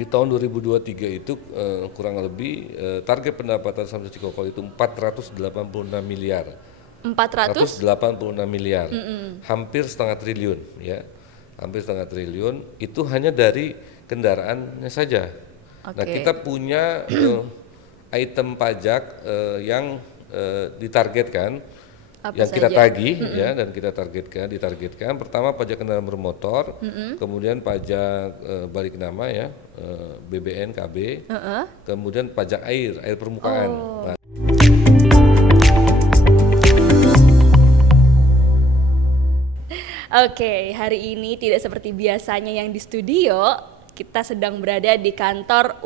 Di tahun 2023 itu kurang lebih target pendapatan Samsat Cikokol itu 486 miliar. 400? 186 miliar. Hampir setengah triliun ya. Hampir setengah triliun itu hanya dari kendaraannya saja. Nah, Oke. kita punya item pajak yang ditargetkan Apa yang kita saja? tagih ya, dan kita ditargetkan pertama pajak kendaraan bermotor, kemudian pajak balik nama ya, BBN KB, kemudian pajak air permukaan. Nah, Oke, hari ini tidak seperti biasanya yang di studio. Kita sedang berada di kantor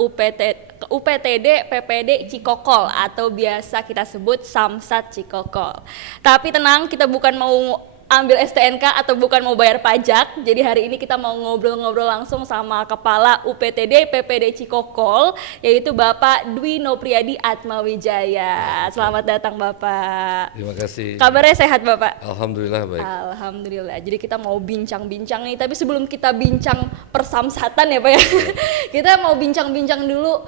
UPTD PPD Cikokol atau biasa kita sebut Samsat Cikokol. Tapi tenang, kita bukan mau ambil STNK atau bukan mau bayar pajak. Jadi hari ini kita mau ngobrol-ngobrol langsung sama Kepala UPTD PPD Cikokol, yaitu Bapak Dwi Nopriyadi Atmawijaya. Selamat datang Bapak. terima kasih. Kabarnya sehat Bapak? Alhamdulillah baik. Alhamdulillah. Jadi kita mau bincang-bincang nih, tapi sebelum kita bincang persamsatan ya Pak ya, kita mau bincang-bincang dulu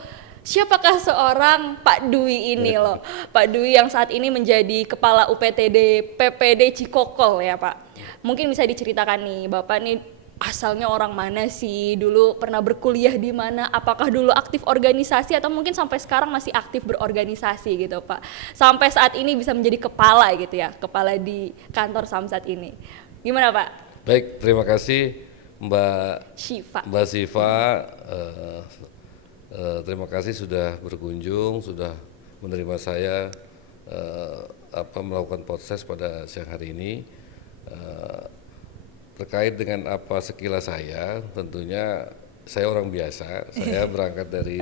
siapakah seorang Pak Dwi ini loh. Pak Dwi yang saat ini menjadi Kepala UPTD PPD Cikokol ya Pak. Mungkin bisa diceritakan nih, Bapak nih asalnya orang mana sih, dulu pernah berkuliah di mana, apakah dulu aktif organisasi atau mungkin sampai sekarang masih aktif berorganisasi gitu Pak, sampai saat ini bisa menjadi kepala gitu ya, kepala di kantor Samsat ini. Gimana Pak? Baik, terima kasih Syifa. Mbak Siva. Terima kasih sudah berkunjung, sudah menerima saya melakukan podcast pada siang hari ini. Terkait dengan apa sekilas saya, tentunya saya orang biasa. Saya berangkat dari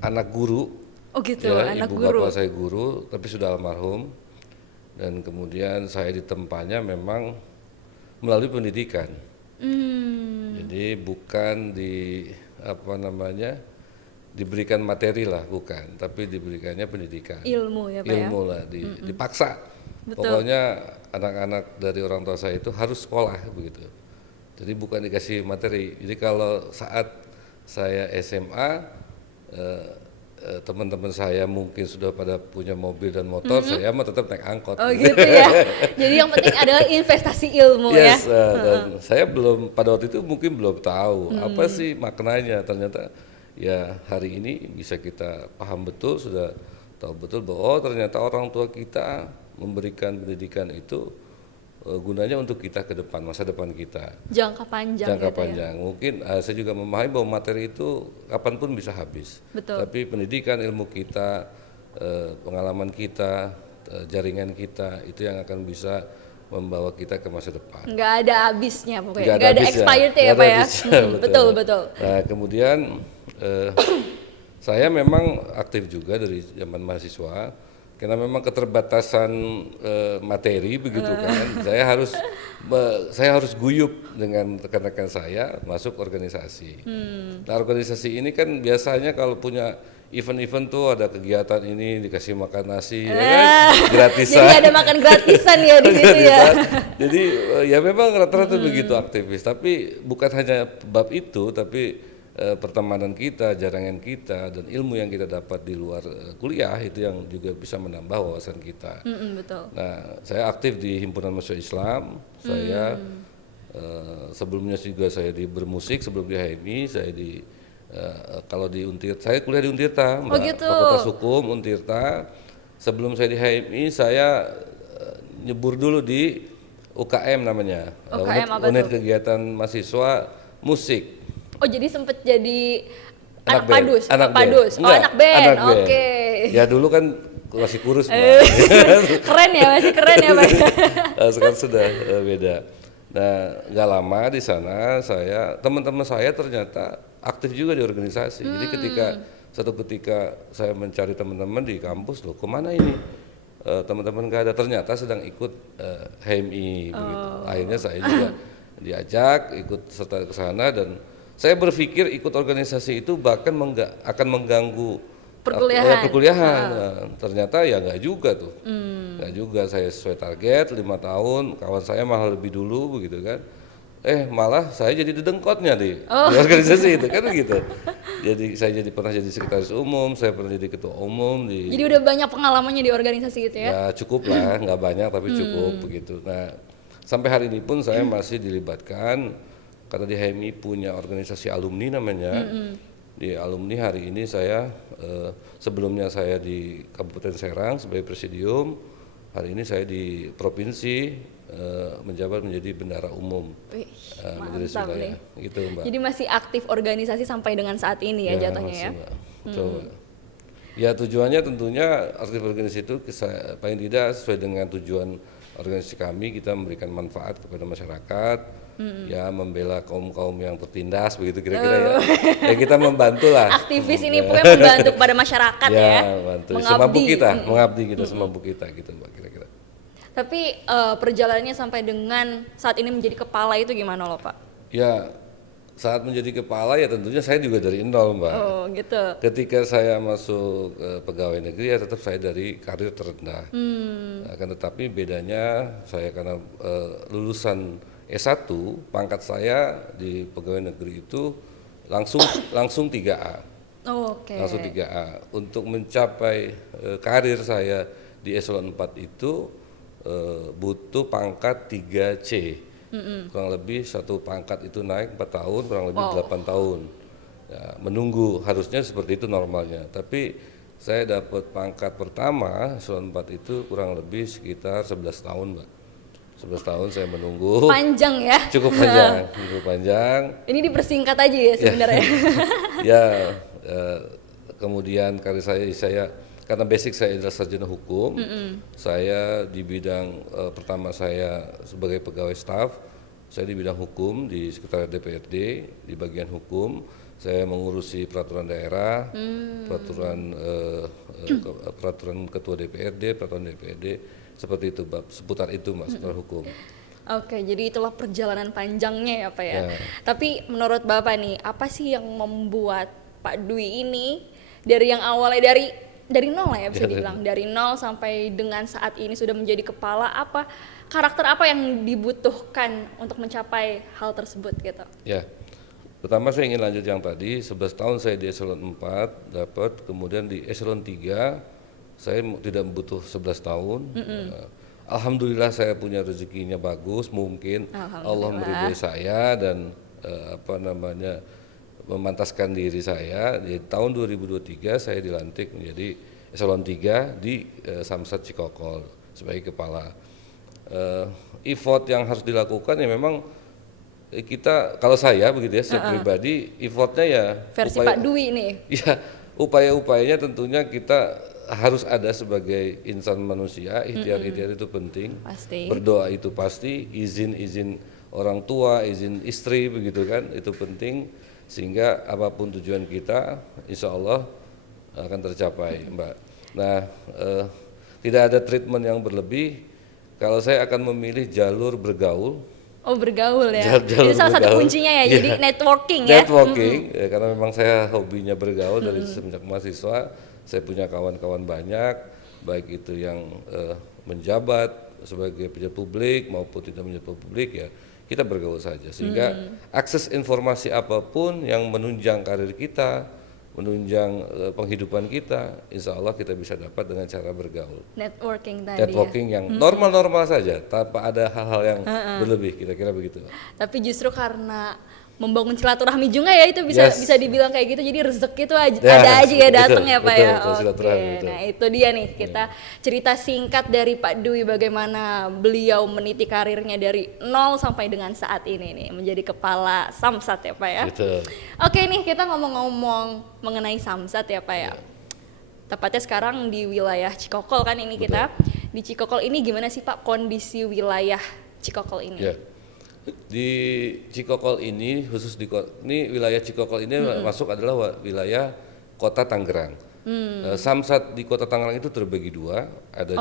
anak guru. Oh gitu, Ya, anak ibu guru. bapak saya guru, tapi sudah almarhum. Dan kemudian saya ditempanya memang melalui pendidikan. Jadi bukan diberikan materi lah, bukan, tapi diberikannya pendidikan. Ilmu ya Pak ya. Ilmu lah, dipaksa. Betul. Pokoknya anak-anak dari orang tua saya itu harus sekolah begitu. Jadi bukan dikasih materi. Jadi kalau saat saya SMA, teman-teman saya mungkin sudah pada punya mobil dan motor, saya mah tetap naik angkot. Oh gitu ya. Jadi yang penting adalah investasi ilmu ya. Yes, dan saya pada waktu itu mungkin belum tahu apa sih maknanya. Ternyata ya hari ini bisa kita paham betul, sudah tahu betul bahwa ternyata orang tua kita memberikan pendidikan itu gunanya untuk kita ke depan, masa depan kita. Jangka panjang Jangka gitu panjang. Mungkin saya juga memahami bahwa materi itu kapanpun bisa habis. Betul. Tapi pendidikan, ilmu kita, pengalaman kita, jaringan kita itu yang akan bisa membawa kita ke masa depan. Nggak ada habisnya pokoknya. Nggak Nggak ada habisnya. expired ya Nggak ada Pak ya. habisnya, Betul betul. Nah kemudian saya memang aktif juga dari zaman mahasiswa. Karena memang keterbatasan materi begitu kan, saya harus guyup dengan rekan-rekan saya masuk organisasi. Nah organisasi ini kan biasanya kalau punya event-event tuh ada kegiatan ini dikasih makan nasi, ya kan? Gratisan. Jadi ada makan gratisan ya di situ ya. Jadi ya memang rata-rata begitu aktivis. Tapi bukan hanya bab itu, tapi pertemanan kita, jaringan kita, dan ilmu yang kita dapat di luar kuliah itu yang juga bisa menambah wawasan kita. Betul. Nah, saya aktif di Himpunan Mahasiswa Islam. Saya sebelumnya juga saya bermusik sebelum di HMI. Saya kalau di Untirta, saya kuliah di Untirta, Oh gitu. Fakultas Hukum Untirta. Sebelum saya di HMI, saya nyebur dulu di UKM namanya, UKM apa unit tuh? kegiatan mahasiswa musik. Oh jadi sempet jadi band. anak padus, Anak band. padus. Oh Enggak, anak band. anak band. Oke. Ya dulu kan masih kurus, Mbak. Keren ya, masih keren ya Pak. Sekarang sudah beda. Nah, nggak lama di sana teman-teman saya ternyata aktif juga di organisasi. Jadi suatu ketika saya mencari teman-teman di kampus, loh kemana ini? Teman-teman nggak ada, ternyata sedang ikut HMI begitu. Akhirnya saya juga diajak ikut serta ke sana, dan saya berpikir ikut organisasi itu bahkan akan mengganggu perkuliahan. Nah, ternyata ya nggak juga tuh. Nggak juga, saya sesuai target 5 tahun, kawan saya malah lebih dulu begitu kan. malah saya jadi dedengkotnya di organisasi itu kan gitu. Jadi saya pernah jadi sekretaris umum, saya pernah jadi ketua umum di. Jadi udah banyak pengalamannya di organisasi gitu ya? Ya cukup lah, nggak banyak tapi cukup begitu. Nah sampai hari ini pun saya masih dilibatkan karena di HMI punya organisasi alumni namanya. Di alumni hari ini saya sebelumnya saya di Kabupaten Serang sebagai presidium, hari ini saya di provinsi menjabat menjadi bendara umum. Wih, majelis mantap wilayah nih. gitu Mbak. Jadi masih aktif organisasi sampai dengan saat ini ya jatuhnya masih, ya? Mbak. Coba. Ya tujuannya tentunya aktif organisasi itu paling tidak sesuai dengan tujuan organisasi kami, kita memberikan manfaat kepada masyarakat, ya membela kaum yang tertindas begitu kira-kira ya. Ya kita membantu lah. Aktivis ini pokoknya membantu kepada masyarakat ya? Ya, bantu. Semampu kita, mengabdi kita semampu kita gitu Mbak kira-kira. Tapi perjalanannya sampai dengan saat ini menjadi kepala itu gimana loh Pak? Ya saat menjadi kepala ya tentunya saya juga dari nol Mbak. Oh gitu. Ketika saya masuk pegawai negeri ya tetap saya dari karir terendah. Akan tetapi bedanya saya karena lulusan S1 pangkat saya di pegawai negeri itu langsung 3A. Oh, oke. Langsung 3A. Untuk mencapai karir saya di eselon 4 itu butuh pangkat 3C. Kurang lebih satu pangkat itu naik 4 tahun, kurang lebih 8 tahun. Ya, menunggu harusnya seperti itu normalnya. Tapi saya dapat pangkat pertama eselon 4 itu kurang lebih sekitar 11 tahun, Mbak. 11 tahun saya menunggu. Panjang ya? Cukup panjang, cukup panjang. Ini dipersingkat aja ya sebenarnya. Ya, kemudian karir saya karena basic saya adalah sarjana hukum, saya di bidang pertama saya sebagai pegawai staf, saya di bidang hukum di sekretariat DPRD di bagian hukum, saya mengurusi peraturan daerah, peraturan ketua DPRD, peraturan DPRD, seperti itu, seputar itu mas, seputar hukum. Oke, jadi itulah perjalanan panjangnya ya Pak ya. Ya. Tapi menurut Bapak nih, apa sih yang membuat Pak Dwi ini dari yang awalnya dari nol lah ya bisa dibilang, dari nol sampai dengan saat ini sudah menjadi kepala, apa karakter apa yang dibutuhkan untuk mencapai hal tersebut gitu? Ya, pertama saya ingin lanjut yang tadi, 11 tahun saya di eselon 4 dapat, kemudian di eselon 3 saya tidak butuh 11 tahun. Alhamdulillah saya punya rezekinya bagus, mungkin Allah meridhai saya dan memantaskan diri saya. Di tahun 2023 saya dilantik menjadi eselon 3 di Samsat Cikokol sebagai kepala. Effort yang harus dilakukan ya memang kita, kalau saya begitu ya, secara pribadi effortnya ya versi Pak Dwi nih. Ya, upaya-upayanya tentunya kita harus ada sebagai insan manusia, ikhtiar-ikhtiar itu penting. Pasti. Berdoa itu pasti, izin orang tua, izin istri begitu kan, itu penting sehingga apapun tujuan kita, insya Allah akan tercapai, Mbak. Nah, tidak ada treatment yang berlebih. Kalau saya akan memilih jalur bergaul. Oh, bergaul ya. Jalur Itu salah satu bergaul. kuncinya ya. Jadi networking ya. Networking, ya, karena memang saya hobinya bergaul dari semenjak mahasiswa. Saya punya kawan-kawan banyak, baik itu yang menjabat sebagai pejabat publik maupun tidak menjabat publik ya, kita bergaul saja. Sehingga akses informasi apapun yang menunjang karir kita, menunjang penghidupan kita, insya Allah kita bisa dapat dengan cara bergaul. Networking tadi Networking ya. yang normal-normal saja, tanpa ada hal-hal yang berlebih, kira-kira begitu. Tapi justru karena membangun silaturahmi juga ya, itu bisa dibilang kayak gitu, jadi rezeki itu ada aja ya datang ya Pak ya. Oke, nah itu dia nih, kita cerita singkat dari Pak Dwi bagaimana beliau meniti karirnya dari nol sampai dengan saat ini nih menjadi kepala Samsat ya Pak ya. Betul. Oke nih, kita ngomong-ngomong mengenai Samsat ya Pak ya. Tepatnya sekarang di wilayah Cikokol kan ini kita. Di Cikokol ini gimana sih Pak kondisi wilayah Cikokol ini? Ya. Di Cikokol ini khusus ini wilayah Cikokol ini masuk adalah wilayah Kota Tangerang. Samsat di Kota Tangerang itu terbagi dua, ada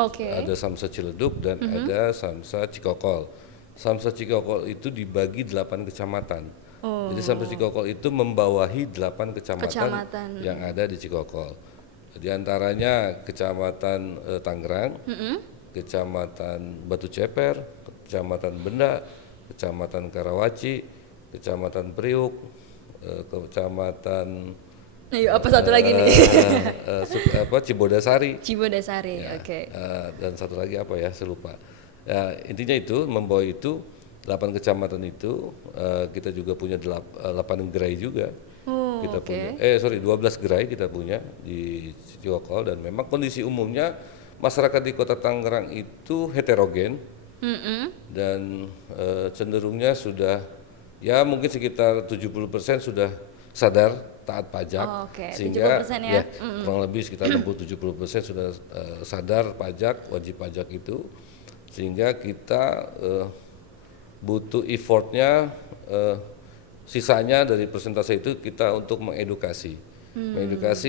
Samsat Ciledug dan ada Samsat Cikokol. Samsat Cikokol itu dibagi 8 kecamatan. Jadi Samsat Cikokol itu membawahi 8 kecamatan yang ada di Cikokol. Di antaranya Kecamatan Tangerang, Kecamatan Batu Ceper, Kecamatan Benda, Kecamatan Karawaci, Kecamatan Priuk, Kecamatan Ayo, apa satu lagi nih? Cibodasari. Cibodasari, Ya, oke. dan satu lagi apa ya, saya lupa. Ya, intinya itu membawa itu 8 kecamatan itu, kita juga punya 8 gerai juga. Oh, Kita oke. punya 12 gerai kita punya di Cikokol, dan memang kondisi umumnya masyarakat di Kota Tangerang itu heterogen dan cenderungnya sudah ya mungkin sekitar 70% sudah sadar taat pajak, Oh, oke. sehingga 70% ya? kurang lebih sekitar 60-70% sudah sadar pajak, wajib pajak itu, sehingga kita butuh effortnya, sisanya dari persentase itu kita untuk mengedukasi,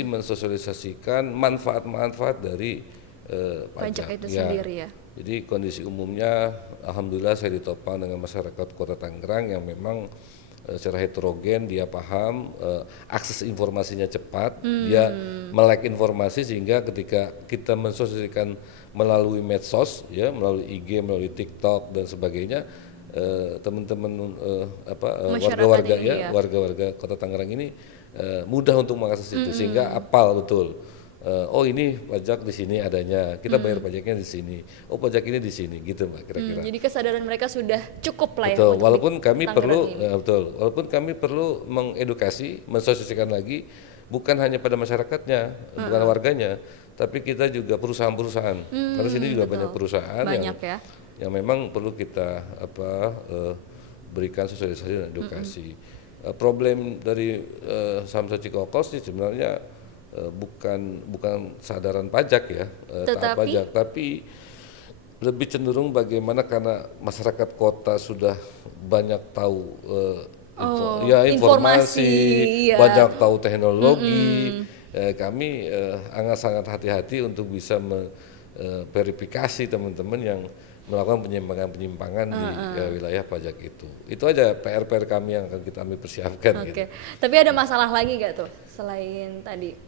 mensosialisasikan manfaat-manfaat dari Pajak itu Ya. sendiri ya. Jadi kondisi umumnya, alhamdulillah saya ditopang dengan masyarakat Kota Tangerang yang memang secara heterogen, dia paham, akses informasinya cepat, dia melek informasi, sehingga ketika kita mensosialisasikan melalui medsos, ya, melalui IG, melalui TikTok dan sebagainya, teman-teman warga-warga ini ya. warga-warga Kota Tangerang ini mudah untuk mengakses itu, sehingga apal betul. Oh, ini pajak di sini adanya, kita bayar pajaknya di sini. Oh, pajak ini di sini, gitu Mbak, kira-kira. Jadi kesadaran mereka sudah cukup lah ya. Betul, untuk walaupun di kami Tangerang perlu ini. walaupun kami perlu mengedukasi, mensosialisasikan lagi, bukan hanya pada masyarakatnya, bukan warganya, tapi kita juga perusahaan-perusahaan. Karena sini juga banyak perusahaan Banyak ya. yang memang perlu kita berikan sosialisasi dan edukasi. Problem dari Samsat Cikokol sih sebenarnya bukan sadaran pajak ya, taat pajak, tapi lebih cenderung bagaimana karena masyarakat kota sudah banyak tahu informasi, iya. banyak tahu teknologi. Kami sangat hati-hati untuk bisa verifikasi teman-teman yang melakukan penyimpangan-penyimpangan di wilayah pajak itu. Itu aja PR-PR kami yang akan kita ambil persiapkan. Oke. Gitu. Tapi ada masalah lagi gak tuh selain tadi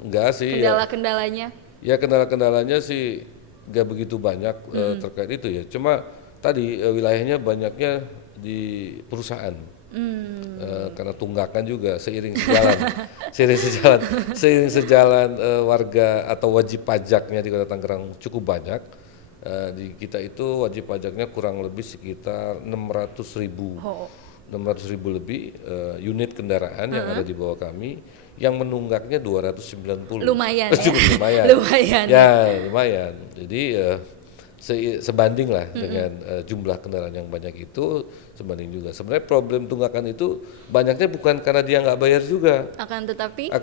Enggak sih. kendala-kendalanya? Ya kendala-kendalanya sih nggak begitu banyak terkait itu ya. Cuma tadi wilayahnya banyaknya di perusahaan. Karena tunggakan juga seiring sejalan warga atau wajib pajaknya di Kota Tangerang cukup banyak. Di kita itu wajib pajaknya kurang lebih sekitar 600.000 lebih unit kendaraan yang ada di bawah kami, yang menunggaknya 290. Lumayan ya. Cukup lumayan. Lumayan. Ya, lumayan. Jadi sebanding lah dengan jumlah kendaraan yang banyak itu, sebanding juga. Sebenarnya problem tunggakan itu banyaknya bukan karena dia nggak bayar juga. Akan tetapi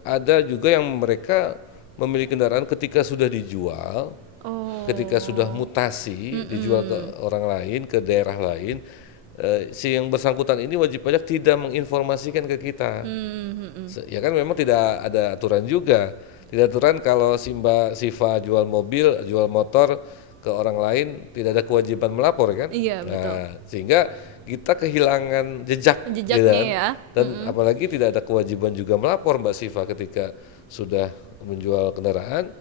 Ada juga yang mereka memilih kendaraan ketika sudah dijual, ketika sudah mutasi, dijual ke orang lain, ke daerah lain. Si yang bersangkutan ini wajib pajak tidak menginformasikan ke kita. Ya kan memang tidak ada aturan juga. Tidak aturan kalau si Mbak Siva jual mobil, jual motor ke orang lain, tidak ada kewajiban melapor kan? Iya, betul. Nah, sehingga kita kehilangan jejaknya Jejaknya ya. Dan apalagi tidak ada kewajiban juga melapor Mbak Siva ketika sudah menjual kendaraan.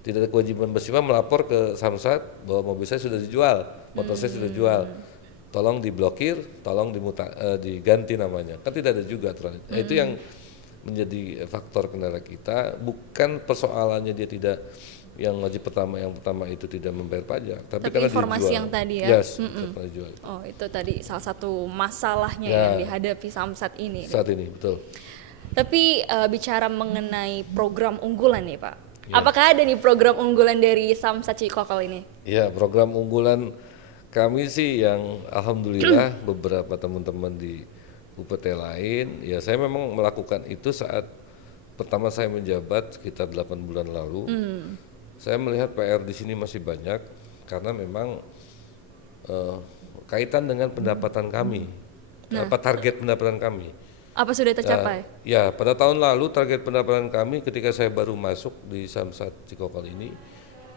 Tidak ada kewajiban Mbak Siva melapor ke Samsat bahwa mobil saya sudah dijual, motor saya sudah dijual. Tolong diblokir, tolong diganti namanya. Kan tidak ada juga aturan. Nah, itu yang menjadi faktor kendala kita. Bukan persoalannya dia tidak, yang wajib yang pertama itu tidak membayar pajak, tapi karena informasi dijual. yang tadi ya. Yes, karena dijual. Oh, itu tadi salah satu masalahnya Ya. yang dihadapi Samsat ini. Saat ini betul. Tapi bicara mengenai program unggulan nih Pak, Ya. apakah ada nih program unggulan dari Samsat Cikokol ini? Ya, program unggulan kami sih yang alhamdulillah beberapa teman-teman di UPT lain, ya saya memang melakukan itu saat pertama saya menjabat sekitar 8 bulan lalu. Saya melihat PR di sini masih banyak karena memang kaitan dengan pendapatan kami, target pendapatan kami. Apa sudah tercapai? Ya, pada tahun lalu target pendapatan kami ketika saya baru masuk di Samsat Cikokol ini,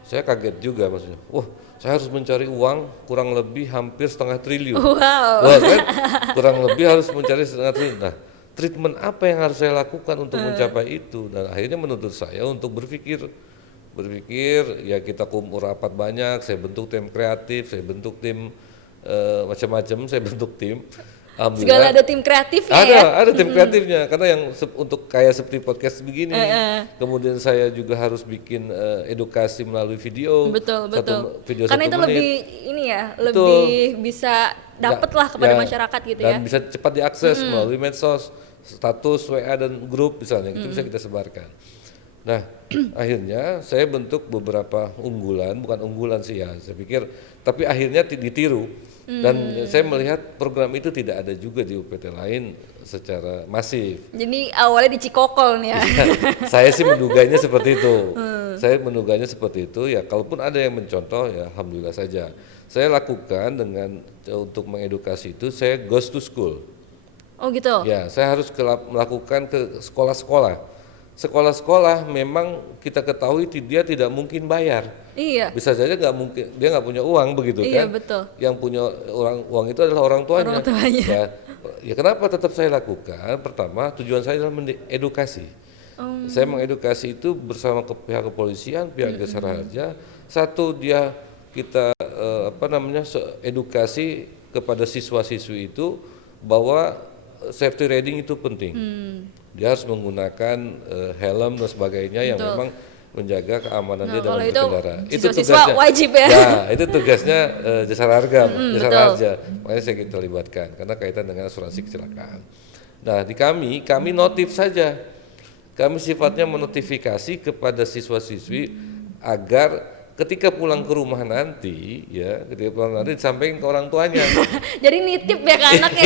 saya kaget juga maksudnya. Wah, saya harus mencari uang kurang lebih hampir 1/2 triliun. Wow. Wah, kan? Kurang lebih harus mencari 1/2 triliun. Nah, treatment apa yang harus saya lakukan untuk mencapai itu? Dan akhirnya menuntut saya untuk berpikir berpikir ya kita kumpul rapat banyak, saya bentuk tim kreatif, saya bentuk tim macam-macam, saya bentuk tim. Segala ada tim kreatifnya ya. Ada tim kreatifnya karena yang untuk kayak seperti podcast begini. Kemudian saya juga harus bikin edukasi melalui video. Betul. Video Karena 1 itu menit. lebih ini ya, Betul. lebih bisa dapet lah kepada Ya, masyarakat gitu dan ya. bisa cepat diakses melalui medsos, status WA dan grup misalnya, itu bisa kita sebarkan. Nah, akhirnya saya bentuk beberapa unggulan, bukan unggulan sih ya, saya pikir, tapi akhirnya ditiru. Dan saya melihat program itu tidak ada juga di UPT lain secara masif. Jadi awalnya di Cikokol nih ya. Saya sih menduganya seperti itu. Saya menduganya seperti itu ya. Kalaupun ada yang mencontoh ya alhamdulillah saja. Saya lakukan dengan untuk mengedukasi itu saya goes to school. Oh gitu. Ya, saya harus melakukan ke sekolah-sekolah. Sekolah-sekolah memang kita ketahui dia tidak mungkin bayar. Iya. Bisa saja nggak mungkin, dia nggak punya uang begitu Iya, kan? betul. Yang punya uang itu adalah orang tuanya. Orang tuanya. Ya kenapa tetap saya lakukan? Pertama tujuan saya adalah mengedukasi. Saya mengedukasi itu bersama pihak kepolisian, pihak Jasara Harja. Satu kita edukasi kepada siswa-siswi itu bahwa safety riding itu penting. Dia harus menggunakan helm dan sebagainya yang memang menjaga keamanan dia dalam berkendara. Itu siswa-siswa wajib ya. Ya, itu tugasnya Jasara Harja. Makanya saya kita libatkan karena kaitan dengan asuransi kecelakaan. Nah, di kami notif saja. Kami sifatnya menotifikasi kepada siswa-siswi agar ketika pulang ke rumah nanti, disampaikan ke orang tuanya. Jadi nitip ya ke anaknya.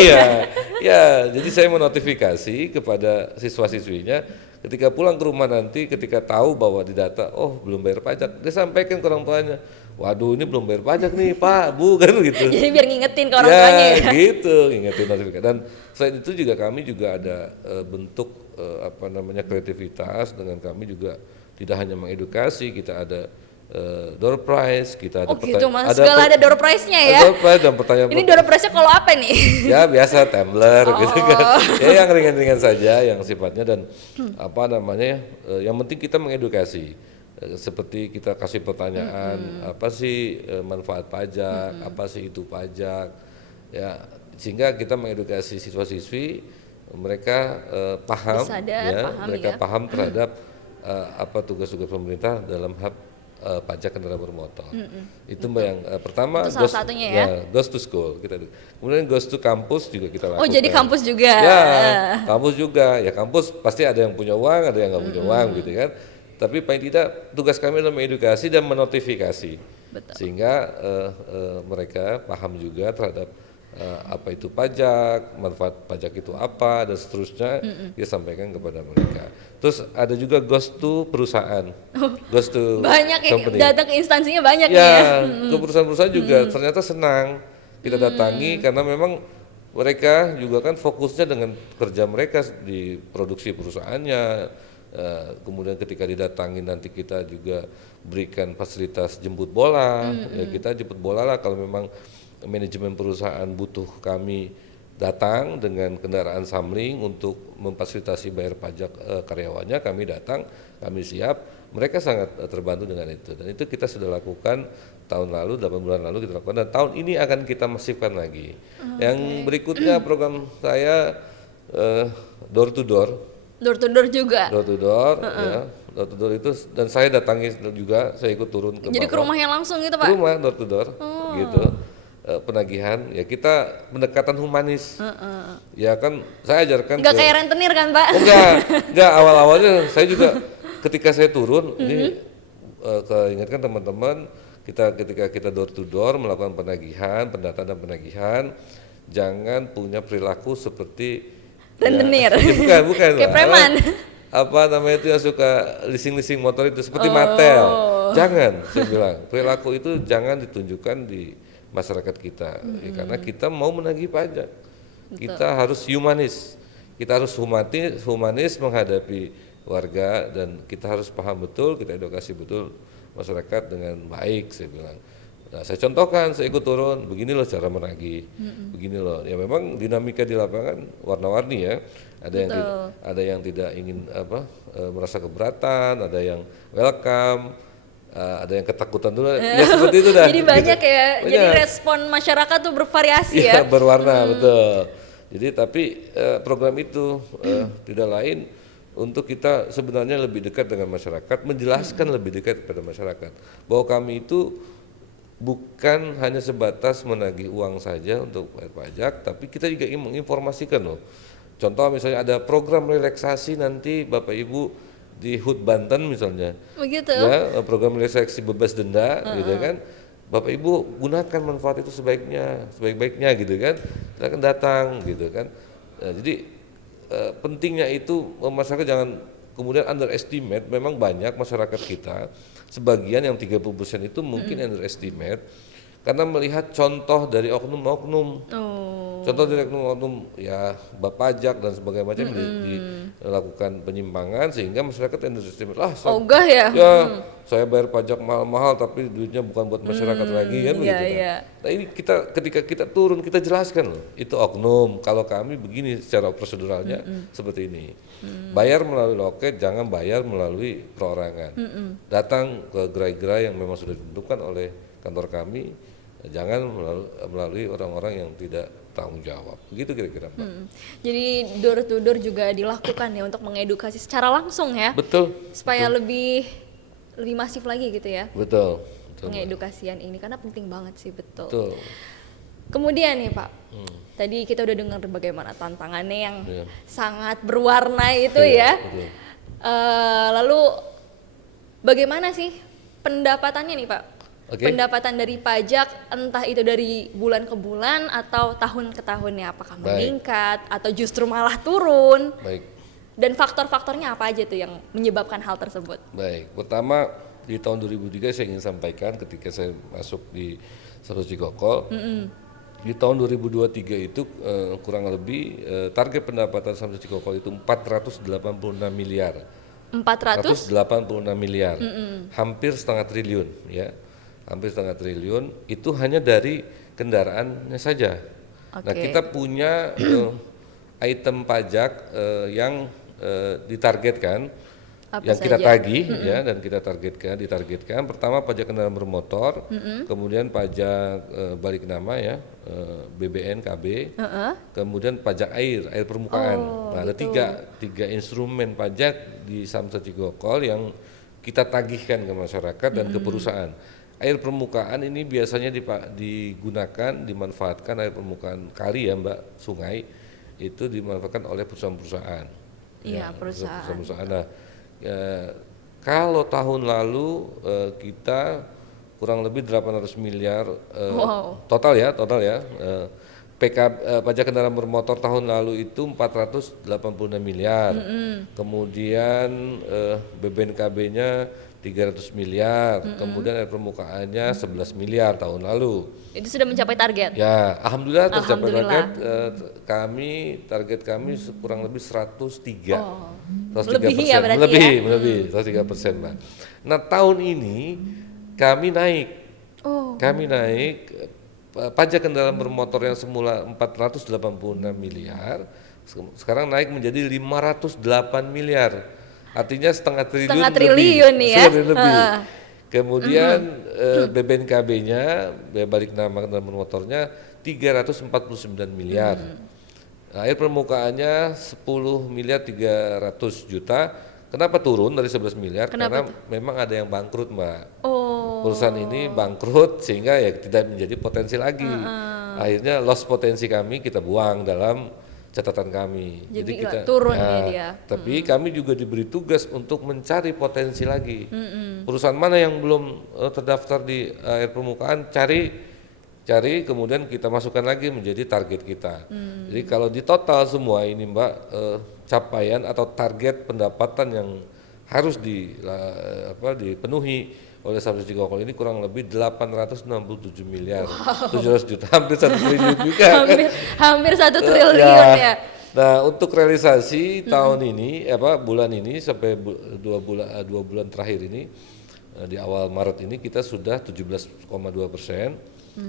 Iya, jadi saya menotifikasi kepada siswa-siswinya ketika pulang ke rumah nanti, ketika tahu bahwa didata, oh belum bayar pajak, dia sampaikan ke orang tuanya. Waduh, ini belum bayar pajak nih Pak, Bu, kan gitu. Jadi biar ngingetin ke orang tuanya ya. Gitu, ngingetin notifikasi. Dan selain itu juga kami juga ada bentuk kreativitas dengan kami juga tidak hanya mengedukasi, kita ada door prize, kita ada gitu mas, segala ada door prize-nya ya. Door prize dan pertanyaan. Ini door prize-nya kalau apa nih? Ya biasa tumbler gitu kan. Ya yang ringan-ringan saja, yang sifatnya dan yang penting kita mengedukasi. Seperti kita kasih pertanyaan, apa sih manfaat pajak, apa sih itu pajak, ya sehingga kita mengedukasi siswa-siswi, mereka paham, mereka paham terhadap apa tugas-tugas pemerintah dalam hal pajak kendaraan bermotor. Itu yang pertama. Itu salah satunya ya. Goes to school kita. Kemudian goes to kampus juga kita lakukan. Oh jadi kampus juga. Ya, kampus juga. Ya kampus pasti ada yang punya uang, ada yang nggak punya uang gitu kan. Tapi paling tidak tugas kami adalah mengedukasi dan menotifikasi. Betul. Sehingga mereka paham juga terhadap apa itu pajak, manfaat pajak itu apa dan seterusnya dia sampaikan kepada mereka. Terus ada juga goes to perusahaan, goes to banyak company. Datang ke instansinya banyak ya. Ke perusahaan-perusahaan juga ternyata senang kita datangi karena memang mereka juga kan fokusnya dengan kerja mereka di produksi perusahaannya. Kemudian ketika didatangi nanti kita juga berikan fasilitas jemput bola, ya kita jemput bola lah kalau memang manajemen perusahaan butuh kami datang dengan kendaraan samling untuk memfasilitasi bayar pajak karyawannya, kami datang, kami siap, mereka sangat terbantu dengan itu dan itu kita sudah lakukan tahun lalu, 8 bulan lalu kita lakukan dan tahun ini akan kita masifkan lagi. Yang berikutnya program saya door to door. Door to door juga. Door to door, ya. Door to door itu dan saya datangi juga, saya ikut turun ke Jadi bawah. ke rumahnya langsung gitu Pak? Ke rumah door to door, gitu. Penagihan, ya kita pendekatan humanis. Ya kan, saya ajarkan. Nggak kayak rentenir kan Pak? Oh, enggak. Awal-awalnya saya juga ketika saya turun, ini ingatkan teman-teman, ketika kita door to door melakukan penagihan, pendataan dan penagihan, jangan punya perilaku seperti rentenir. Ya, bukan. Kayak preman. Apa namanya itu yang suka leasing motor itu seperti Mattel. Jangan, saya bilang perilaku itu jangan ditunjukkan di masyarakat kita, karena kita mau menagih pajak. Kita harus humanis, kita harus humanis menghadapi warga dan kita harus paham betul, kita edukasi betul masyarakat dengan baik, saya bilang. Nah, saya contohkan, saya ikut turun, begini loh cara menagih, begini loh. Ya memang dinamika di lapangan warna-warni ya. Ada yang tidak ingin merasa keberatan, ada yang welcome, ada yang ketakutan dulu, ya seperti itu dah. Jadi banyak gitu. ya, jadi Banyak. respon masyarakat tuh bervariasi Iya, ya. berwarna, betul. Jadi tapi program itu tidak lain untuk kita sebenarnya lebih dekat dengan masyarakat, menjelaskan lebih dekat kepada masyarakat bahwa kami itu bukan hanya sebatas menagih uang saja untuk bayar pajak, tapi kita juga ingin menginformasikan loh. Contoh misalnya ada program relaksasi nanti Bapak Ibu di HUT Banten misalnya, Begitu. ya program relaksasi bebas denda, gitu kan. Bapak Ibu gunakan manfaat itu sebaik-baiknya gitu kan, silakan datang gitu kan. Nah, jadi pentingnya itu masyarakat jangan kemudian underestimate. Memang banyak masyarakat kita, sebagian yang 30% itu mungkin underestimate karena melihat contoh dari oknum-oknum. Contoh dari oknum-oknum ya pajak dan sebagainya macam dilakukan penyimpangan sehingga masyarakat underestimate Ogah ya. saya bayar pajak mahal-mahal tapi duitnya bukan buat masyarakat lagi kan begitu kan. iya. Nah ini ketika kita turun kita jelaskan loh itu oknum, kalau kami begini secara proseduralnya seperti ini. Bayar melalui loket, jangan bayar melalui perorangan. Datang ke gerai-gerai yang memang sudah ditentukan oleh kantor kami, jangan melalui orang-orang yang tidak tanggung jawab. Begitu kira-kira Pak. Jadi door to door juga dilakukan ya untuk mengedukasi secara langsung ya. Betul. Supaya lebih masif lagi gitu ya. Betul. Pengedukasian ini karena penting banget sih, betul. Betul. Kemudian nih Pak, tadi kita udah dengar bagaimana tantangannya yang Iya. sangat berwarna itu Iya, ya. betul. Lalu bagaimana sih pendapatannya nih Pak? Oke. Pendapatan dari pajak entah itu dari bulan ke bulan atau tahun ke tahunnya, apakah Baik. meningkat atau justru malah turun? Baik. Dan faktor-faktornya apa aja tuh yang menyebabkan hal tersebut? Baik, pertama di tahun 2003 saya ingin sampaikan ketika saya masuk di Samsat Cikokol, di tahun 2023 itu kurang lebih target pendapatan Samsat Cikokol itu 486 miliar. 400? 486 miliar, hampir setengah triliun ya, hampir setengah triliun itu hanya dari kendaraannya saja. Nah Oke. kita punya item pajak yang ditargetkan, Apa yang kita saja? tagih ya, dan kita ditargetkan. Pertama pajak kendaraan bermotor, kemudian pajak balik nama ya, BBN, KB, kemudian pajak air permukaan. Nah ada tiga instrumen pajak di Samsat Cikokol yang kita tagihkan ke masyarakat dan ke perusahaan. Air permukaan ini biasanya digunakan, dimanfaatkan air permukaan kali ya Mbak, sungai itu dimanfaatkan oleh perusahaan-perusahaan. Iya, perusahaan. Nah, kalau tahun lalu kita kurang lebih 800 miliar total ya, pajak kendaraan bermotor tahun lalu itu 486 miliar. Kemudian BBNKB-nya 300 miliar, kemudian air permukaannya 11 miliar tahun lalu. Itu sudah mencapai target? Ya, alhamdulillah tercapai Alhamdulillah. target kami kurang lebih 103. Oh. 103%. Melebihi ya berarti Melebihi 103%, Mbak. Nah, tahun ini kami naik. Kami naik pajak kendaraan bermotor yang semula 486 miliar, sekarang naik menjadi 508 miliar. Artinya setengah triliun nih ya. lebih. Kemudian BBNKB-nya, balik nama kendaraan bermotornya 349 miliar. Air permukaannya 10 miliar 300 juta. Kenapa turun dari 11 miliar? Karena memang ada yang bangkrut, Mbak. Perusahaan ini bangkrut sehingga ya tidak menjadi potensi lagi. Akhirnya loss potensi kami kita buang dalam catatan kami. Jadi kita turun ya dia. Tapi kami juga diberi tugas untuk mencari potensi lagi. Perusahaan mana yang belum terdaftar di air permukaan, cari kemudian kita masukkan lagi menjadi target kita. Jadi kalau di total semua ini Mbak, capaian atau target pendapatan yang harus dipenuhi oleh Samsat Cikokol ini kurang lebih 867 miliar, 700 juta, hampir 1 triliun juga. hampir 1 triliun ya. Nah untuk realisasi tahun ini, bulan ini sampai 2 bulan terakhir ini, di awal Maret ini kita sudah 17,2%,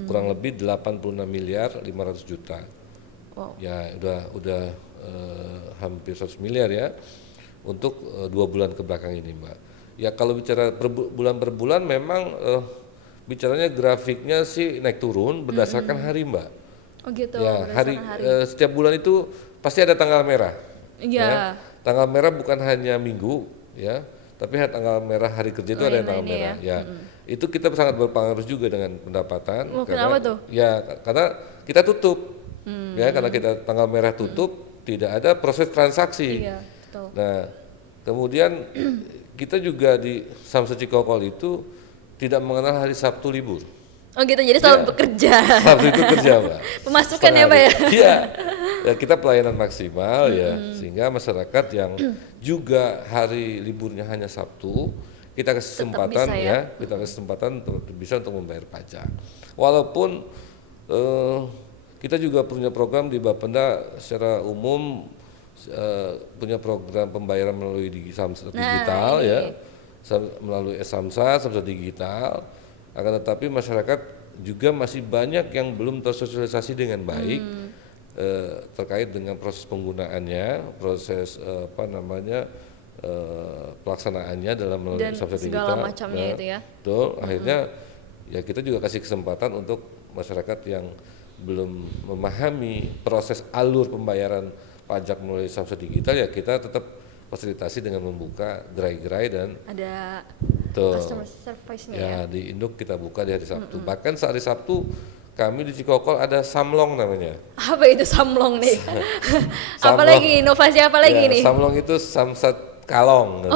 kurang lebih 86 miliar 500 juta. Ya udah hampir 100 miliar ya untuk 2 bulan ke belakang ini Mbak. Ya kalau bicara bulan per bulan memang bicaranya grafiknya sih naik turun berdasarkan hari Mbak. Oh gitu, Ya hari, berdasarkan hari. setiap bulan itu pasti ada tanggal merah. Iya. Ya. Tanggal merah bukan hanya minggu ya, tapi tanggal merah hari kerja itu ada yang tanggal Lain-lainnya merah. Ya, itu kita sangat berpengaruh juga dengan pendapatan. Oh, kenapa tuh? Ya karena kita tutup, ya karena kita tanggal merah tutup, tidak ada proses transaksi. Iya, betul. Nah, kemudian kita juga di Samsat Cikokol itu tidak mengenal hari Sabtu libur. Oh gitu, jadi selalu Iya. bekerja. Sabtu itu kerja, Mbak. Pemasukan ya Setengah Pak ya? hari. Iya. Ya, kita pelayanan maksimal ya, sehingga masyarakat yang juga hari liburnya hanya Sabtu, kita kasih kesempatan bisa ya, kita kasih kesempatan untuk bisa untuk membayar pajak. Walaupun kita juga punya program di Bapenda secara umum punya program pembayaran melalui Samsat Digital ini. ya, melalui Samsat Digital. Akan tetapi masyarakat juga masih banyak yang belum tersosialisasi dengan baik terkait dengan proses penggunaannya, proses pelaksanaannya dalam melalui Dan Samsat segala Digital. macamnya itu ya. Betul. Akhirnya ya kita juga kasih kesempatan untuk masyarakat yang belum memahami proses alur pembayaran pajak melalui Samsat Digital, ya kita tetap fasilitasi dengan membuka gerai-gerai dan Ada Tuh. customer service-nya ya. Ya, di Induk kita buka di hari Sabtu. Bahkan saat hari Sabtu kami di Cikokol ada samlong namanya. Apa itu samlong nih? Samlong. Apalagi inovasi apa lagi Ya, nih? samlong itu samsat kalong.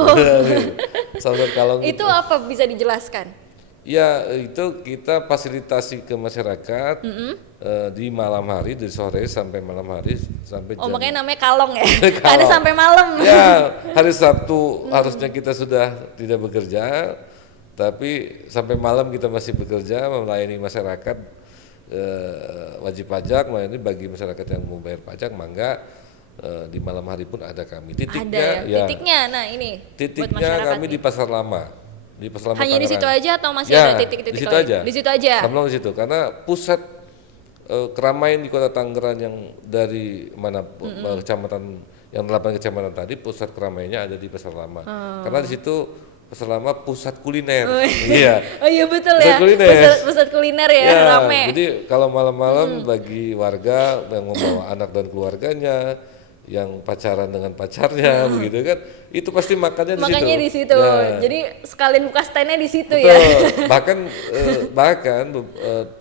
Samsat kalong Itu apa bisa dijelaskan? Ya itu kita fasilitasi ke masyarakat di malam hari, dari sore sampai malam hari sampai Oh jam. makanya namanya kalong ya? Kalong. Ada sampai malam. Ya hari Sabtu harusnya kita sudah tidak bekerja, tapi sampai malam kita masih bekerja melayani masyarakat wajib pajak, melayani bagi masyarakat yang mau bayar pajak, mangga di malam hari pun ada kami. Titiknya, Ada ya. Titiknya, nah ini buat titiknya masyarakat kami nih. di Pasar Lama. Di Pasar Lama Hanya di situ Tangerang. aja atau masih Ya, ada titik-titik di situ lain? aja. Di situ aja. Samlong di situ karena pusat keramaian di Kota Tangerang yang dari mana kecamatan yang 8 kecamatan tadi, pusat keramaiannya ada di Pasar Lama. Karena di situ Pasar Lama pusat kuliner. Iya. Oh iya betul Pusat ya. kuliner. Pusat kuliner ya, Ya, rame. jadi kalau malam-malam bagi warga yang membawa anak dan keluarganya, yang pacaran dengan pacarnya, begitu kan, itu pasti makannya di situ. Makanya di situ. Ya. Jadi sekalian buka standnya di situ Betul. ya. bahkan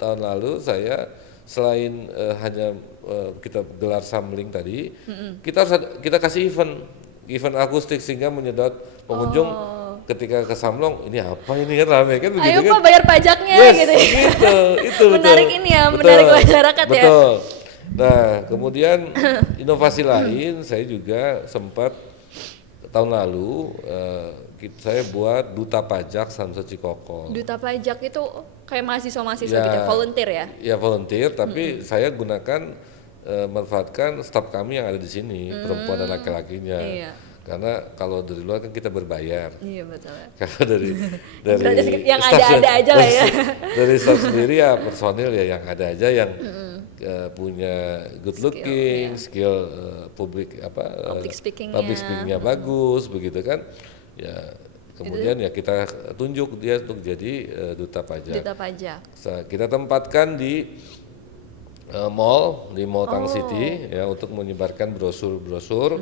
tahun lalu saya selain hanya kita gelar samling tadi, kita kasih event akustik sehingga menyedot pengunjung ketika ke Samlong, ini apa ini kan rame kan begitu Ayo kan. Pak bayar pajaknya Yes, gitu ya. gitu, itu Menarik betul. ini ya, Betul, menarik masyarakat ya. betul. Nah, kemudian inovasi lain saya juga sempat tahun lalu saya buat duta pajak Samsat Cikokol. Duta pajak itu kayak mahasiswa-mahasiswa Ya. gitu ya, volunteer ya. Ya volunteer, tapi saya gunakan manfaatkan staf kami yang ada di sini, perempuan dan laki-lakinya. Iya. Karena kalau dari luar kan kita berbayar. Iya betul ya. Kalau dari Berarti yang staff- ada-ada aja lah ya. Dari staff sendiri ya personil ya yang ada aja yang punya good looking, skill public Public speaking-nya. public speaking-nya bagus begitu kan. Ya kemudian ya kita tunjuk dia untuk jadi duta pajak. Duta pajak. Kita tempatkan di mall di Mall Tang City ya untuk menyebarkan brosur-brosur.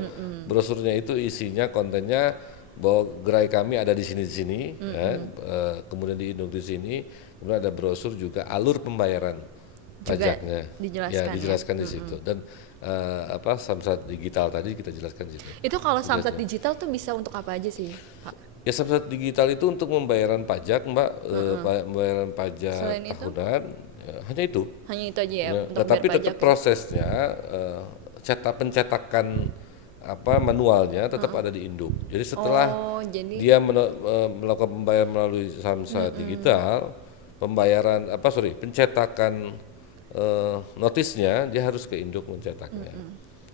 Brosurnya itu isinya kontennya bahwa gerai kami ada di sini ya, kemudian di Induk di sini, kemudian ada brosur juga alur pembayaran pajaknya. dijelaskan Ya, ya. dijelaskan di situ. Dan Samsat Digital tadi kita jelaskan di situ. Itu kalau samsat digital tuh bisa untuk apa aja sih, Pak? Ya Samsat Digital itu untuk pembayaran pajak, Mbak, pembayaran pajak Selain itu? tahunan, ya, hanya itu. Hanya itu aja ya, Ya, untuk tetapi bayar tetap pajak. prosesnya pencetakan manualnya tetap ada di Induk. Jadi setelah Oh, jadi dia melakukan pembayaran melalui Samsat Digital, pencetakan notisnya dia harus ke Induk mencetaknya.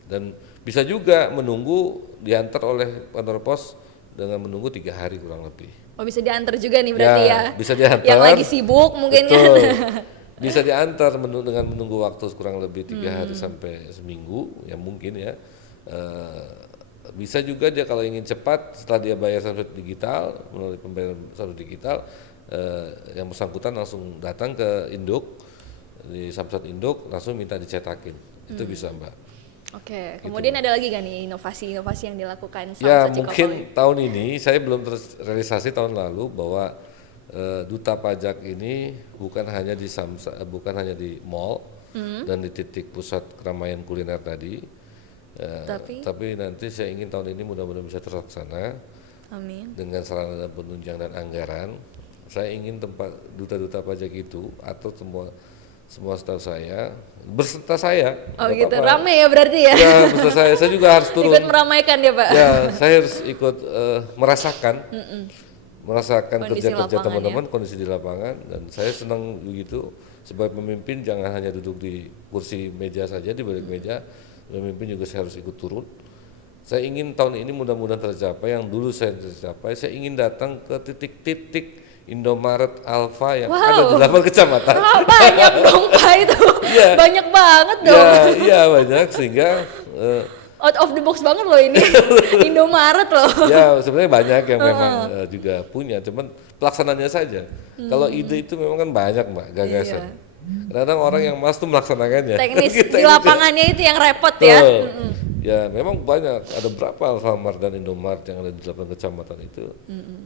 Dan bisa juga menunggu diantar oleh kantor pos dengan menunggu 3 hari kurang lebih. oh bisa diantar juga nih berarti ya. Bisa diantar. Yang lagi sibuk mungkin Betul. kan. Bisa diantar dengan menunggu waktu kurang lebih 3 hari sampai seminggu ya mungkin ya. Bisa juga dia kalau ingin cepat setelah dia bayar samsat digital melalui pembayaran saldo digital, yang bersangkutan langsung datang ke induk di Samsat induk langsung minta dicetakin. Itu bisa Mbak. Oke, Gitu. kemudian ada lagi gak nih inovasi-inovasi yang dilakukan Ya Samsat Cikokol mungkin ini? tahun ini saya belum terrealisasi tahun lalu bahwa duta pajak ini bukan hanya di bukan hanya di mall dan di titik pusat keramaian kuliner tadi, tapi nanti saya ingin tahun ini mudah-mudahan bisa terlaksana Amin. dengan sarana dan penunjang dan anggaran. Saya ingin tempat duta-duta pajak itu atau semua staf saya berserta saya. Oh nggak gitu, apa-apa. rame ya berarti ya? Ya beserta saya juga harus turun. Ikut meramaikan ya Pak? Ya, saya harus ikut merasakan Kondisi kerja-kerja lapangan teman-teman, kondisi di lapangan, dan saya senang begitu. Sebagai pemimpin jangan hanya duduk di kursi meja saja, di balik meja, pemimpin juga saya harus ikut turun. Saya ingin tahun ini mudah-mudahan tercapai yang dulu saya tercapai. Saya ingin datang ke titik-titik Indomaret Alfa yang ada di 8 kecamatan. Wah, banyak dong Pak itu. Iya. Banyak banget dong. Ya, iya banyak sehingga Out of the box banget loh ini. Indomaret loh. ya sebenarnya banyak yang memang juga punya, cuman pelaksananya saja. Kalau ide itu memang kan banyak Mbak, gagasan. Iya. Kadang orang yang malas tuh melaksanakannya. Teknis Kita di ini- lapangannya itu yang repot ya. Betul. Ya memang banyak, ada berapa Alfamart dan Indomaret yang ada di 8 kecamatan itu.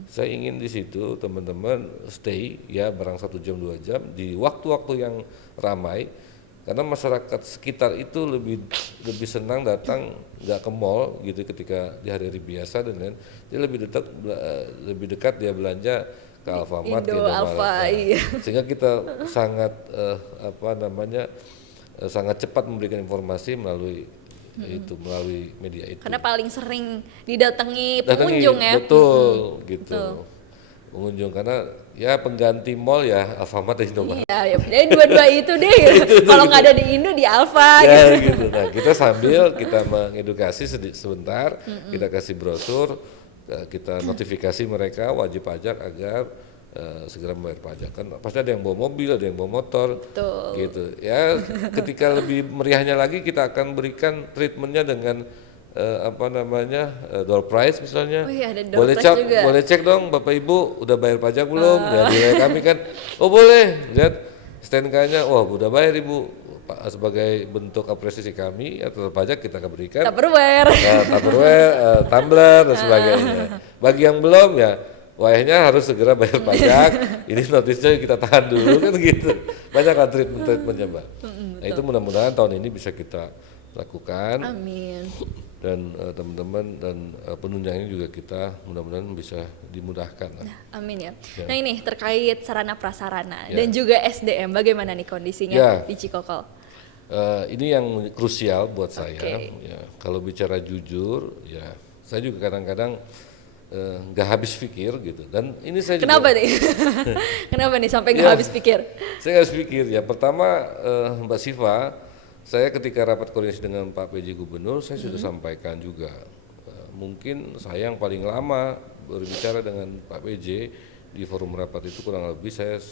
Saya ingin di situ teman-teman stay ya barang 1 jam 2 jam di waktu-waktu yang ramai, karena masyarakat sekitar itu lebih senang datang nggak ke mall gitu ketika di hari-hari biasa, dan lain dia lebih dekat dia belanja ke Alfamart, ke Indo, Indomaret. Alfa, Nah, iya. sehingga kita sangat sangat cepat memberikan informasi melalui media itu. Karena paling sering didatangi Datangi, pengunjung ya. betul gitu. Betul. Pengunjung, karena ya pengganti mall ya Alfamart dan Indomaret. Iya, ya, jadi dua-dua itu deh. Kalau nggak ada di Indo di Alfa Ya gitu. gitu. Nah kita sambil kita mengedukasi sebentar, kita kasih brosur, kita notifikasi mereka wajib pajak agar segera membayar pajak. Kan pasti ada yang bawa mobil, ada yang bawa motor, Betul. gitu. Ya ketika lebih meriahnya lagi kita akan berikan treatmentnya dengan door prize misalnya. Oh iya, ada door prize juga. Boleh cek dong Bapak Ibu udah bayar pajak belum? Ya nilai kami kan, oh boleh, lihat STNK-nya, wah udah bayar Ibu. Pak, sebagai bentuk apresiasi kami atau pajak kita akan berikan Tupperware. Tupperware, tumbler dan sebagainya. Bagi yang belum ya wayahnya harus segera bayar pajak. Ini notisnya kita tahan dulu kan gitu. Banyak lah treatmentnya Mbak. Nah itu mudah-mudahan tahun ini bisa kita lakukan. Amin. Dan teman-teman dan penunjangnya juga kita mudah-mudahan bisa dimudahkan lah. Amin ya. Ya. Nah ini terkait sarana prasarana Ya. dan juga SDM, bagaimana nih kondisinya Ya. di Cikokol? Ini yang krusial buat saya. Oke. Ya, kalau bicara jujur, ya saya juga kadang-kadang nggak habis pikir gitu. Dan ini saya Kenapa juga, nih? Kenapa nih sampai nggak Ya. habis pikir? saya harus pikir ya. Pertama Mbak Siva, saya ketika rapat koordinasi dengan Pak PJ Gubernur, saya sudah sampaikan juga. Mungkin saya yang paling lama berbicara dengan Pak PJ di forum rapat itu, kurang lebih saya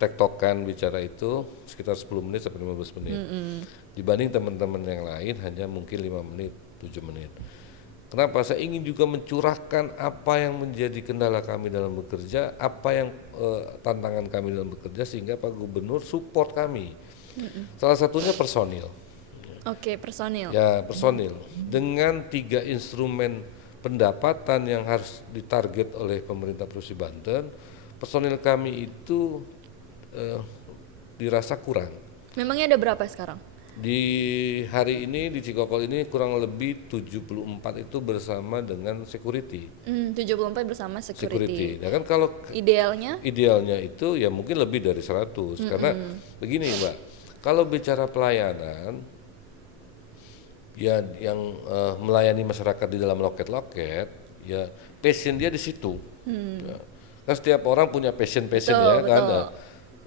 tektokan bicara itu sekitar 10 menit sampai 15 menit. Dibanding teman-teman yang lain hanya mungkin 5 menit, 7 menit. Kenapa? Saya ingin juga mencurahkan apa yang menjadi kendala kami dalam bekerja, apa yang tantangan kami dalam bekerja, sehingga Pak Gubernur support kami. Salah satunya personil. Oke, personil. Ya, personil. Dengan 3 instrumen pendapatan yang harus ditarget oleh pemerintah Provinsi Banten, personil kami itu dirasa kurang. Memangnya ada berapa sekarang? Di hari ini di Cikokol ini kurang lebih 74 itu bersama dengan security. 74 bersama security. Nah kan kalau Idealnya? idealnya itu ya mungkin lebih dari 100, karena begini Mbak, kalau bicara pelayanan ya yang melayani masyarakat di dalam loket-loket, ya passion dia di situ. Ya. Kan setiap orang punya passion Betul, ya kan. betul.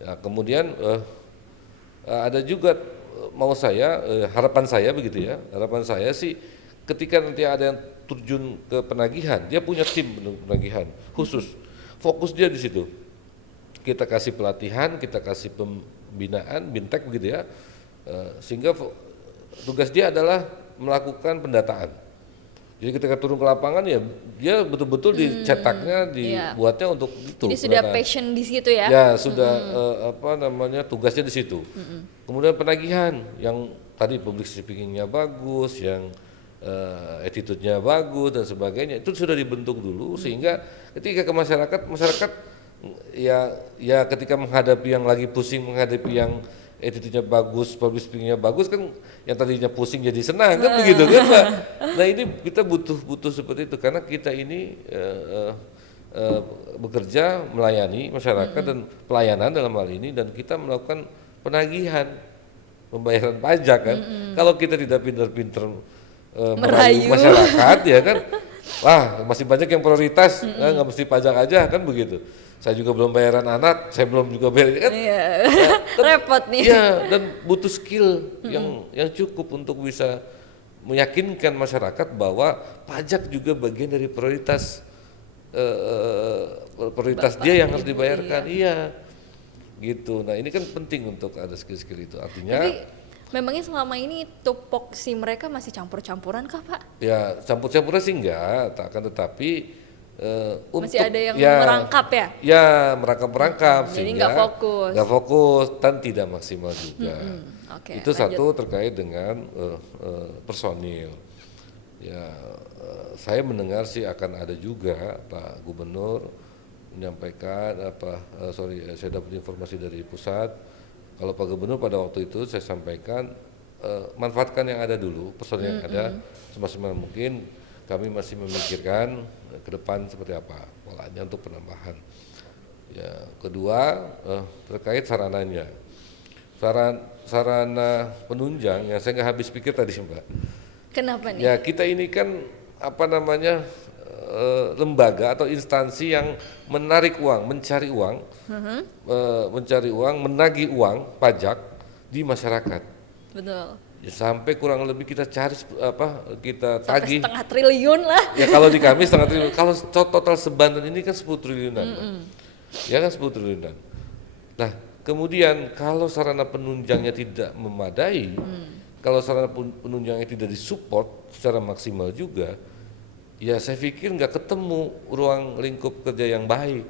Ya, kemudian ada juga harapan saya begitu ya, harapan saya sih ketika nanti ada yang terjun ke penagihan, dia punya tim penagihan khusus, fokus dia di situ. Kita kasih pelatihan, kita kasih pembinaan, bintek begitu ya, sehingga tugas dia adalah melakukan pendataan. Jadi ketika turun ke lapangan ya dia betul-betul dicetaknya, iya. dibuatnya untuk itu. Jadi sudah karena- passion di situ ya. Ya sudah apa namanya tugasnya di situ. Kemudian penagihan yang tadi public speaking-nya bagus, yang attitude-nya bagus dan sebagainya itu sudah dibentuk dulu sehingga ketika ke masyarakat ya ketika menghadapi yang lagi pusing, menghadapi yang attitude-nya bagus, public speaking-nya bagus kan yang tadinya pusing jadi senang kan begitu kan Pak. Nah ini kita butuh seperti itu karena kita ini bekerja melayani masyarakat dan pelayanan dalam hal ini dan kita melakukan penagihan pembayaran pajak kan. Kalau kita tidak pinter-pinter merayu Merayu. masyarakat ya kan, wah masih banyak yang prioritas nggak mesti pajak aja kan begitu. Saya juga belum bayaran anak, saya belum juga bayar kan. Iya. Repot nih. Iya dan butuh skill yang cukup untuk bisa meyakinkan masyarakat bahwa pajak juga bagian dari prioritas dia yang harus dibayarkan. Iya. Gitu. Nah, ini kan penting untuk ada skill-skill itu. Artinya Tapi memangnya selama ini tupoksi mereka masih campur-campuran kah, Pak? ya campur-campurnya sih enggak, akan tetapi Masih ada yang ya, merangkap ya? Ya, merangkap Jadi sehingga nggak fokus. nggak fokus dan tidak maksimal juga. Oke, Itu lanjut. satu terkait dengan personil. Ya, saya mendengar sih akan ada juga Pak Gubernur menyampaikan saya dapat informasi dari pusat. Kalau Pak Gubernur pada waktu itu saya sampaikan manfaatkan yang ada dulu, personil yang ada semaksimal mungkin. Kami masih memikirkan ke depan seperti apa polanya untuk penambahan. Ya, kedua terkait sarananya. Sarana penunjang yang saya nggak habis pikir tadi Mbak. Kenapa nih? Ya kita ini kan apa namanya lembaga atau instansi yang menarik uang, mencari uang, menagih uang pajak di masyarakat. Betul. Ya, sampai kurang lebih kita cari kita Sampai tagih. setengah triliun lah. Ya kalau di kami setengah triliun. Kalau total sebanten ini kan 10 triliunan. Pak. Ya kan 10 triliunan. Nah, kemudian kalau sarana penunjangnya tidak memadai, kalau sarana penunjangnya tidak disupport secara maksimal juga, ya saya pikir nggak ketemu ruang lingkup kerja yang baik.